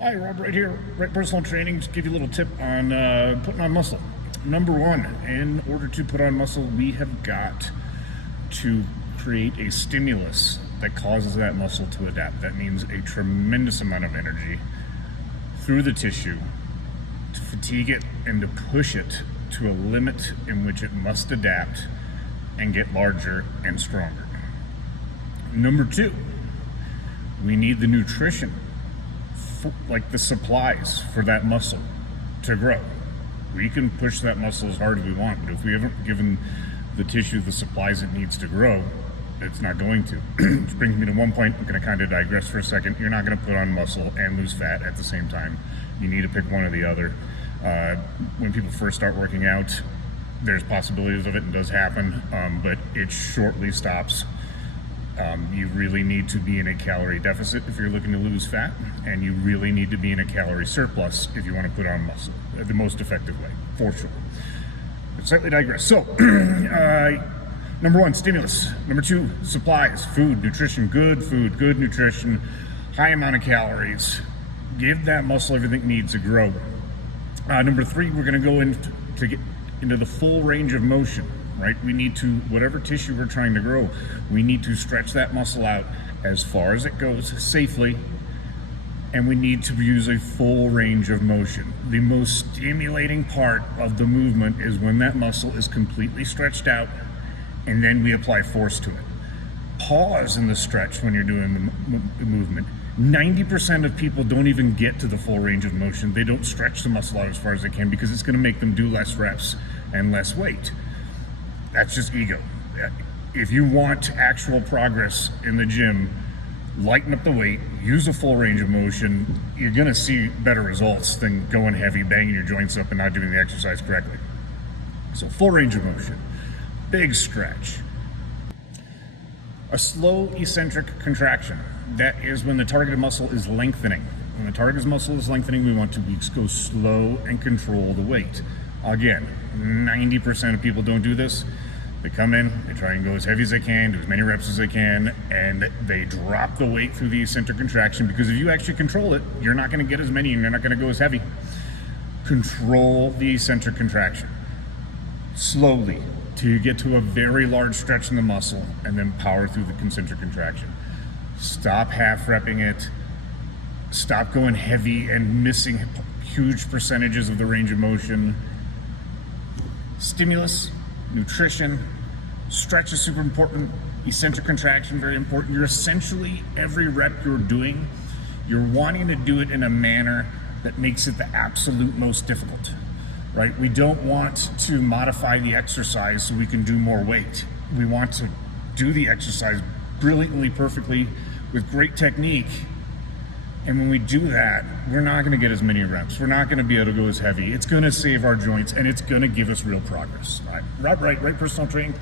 Hi, Rob, right here, Right Personal Training. Just give you a little tip on putting on muscle. Number one, in order to put on muscle, we have got to create a stimulus that causes that muscle to adapt. That means a tremendous amount of energy through the tissue to fatigue it and to push it to a limit in which it must adapt and get larger and stronger. Number two, we need the nutrition, like the supplies for that muscle to grow. We can push that muscle as hard as we want, but if we haven't given the tissue the supplies it needs to grow, it's not going to. Which brings me to one point. I'm going to kind of digress for a second. You're not going to put on muscle and lose fat at the same time. You need to pick one or the other. When people first start working out, there's possibilities of it and does happen, but it shortly stops. You really need to be in a calorie deficit if you're looking to lose fat, and you really need to be in a calorie surplus if you want to put on muscle, the most effective way, for sure. But slightly digress. So, number one, stimulus. Number two, supplies, food, nutrition, good food, good nutrition, high amount of calories. Give that muscle everything it needs to grow. Number three, we're going to go into the full range of motion. Right? We need to, whatever tissue we're trying to grow, we need to stretch that muscle out as far as it goes safely, and we need to use a full range of motion. The most stimulating part of the movement is when that muscle is completely stretched out, and then we apply force to it. Pause in the stretch when you're doing the movement. 90% of people don't even get to the full range of motion. They don't stretch the muscle out as far as they can because it's going to make them do less reps and less weight. That's just ego. If you want actual progress in the gym, lighten up the weight, use a full range of motion. You're going to see better results than going heavy, banging your joints up and not doing the exercise correctly. So full range of motion, big stretch. A slow eccentric contraction. That is when the targeted muscle is lengthening. When the targeted muscle is lengthening, we want to go slow and control the weight. Again, 90% of people don't do this. They come in, they try and go as heavy as they can, do as many reps as they can, and they drop the weight through the eccentric contraction, because if you actually control it, you're not going to get as many and you're not going to go as heavy. Control the eccentric contraction slowly till you get to a very large stretch in the muscle, and then power through the concentric contraction. Stop half repping it. Stop going heavy and missing huge percentages of the range of motion. Stimulus, nutrition, stretch is super important, eccentric contraction very important. You're essentially, every rep you're doing, you're wanting to do it in a manner that makes it the absolute most difficult, right? We don't want to modify the exercise so we can do more weight. We want to do the exercise brilliantly, perfectly, with great technique. And when we do that, we're not going to get as many reps. We're not going to be able to go as heavy. It's going to save our joints, and it's going to give us real progress. All right, Rob Wright, Right Personal Training.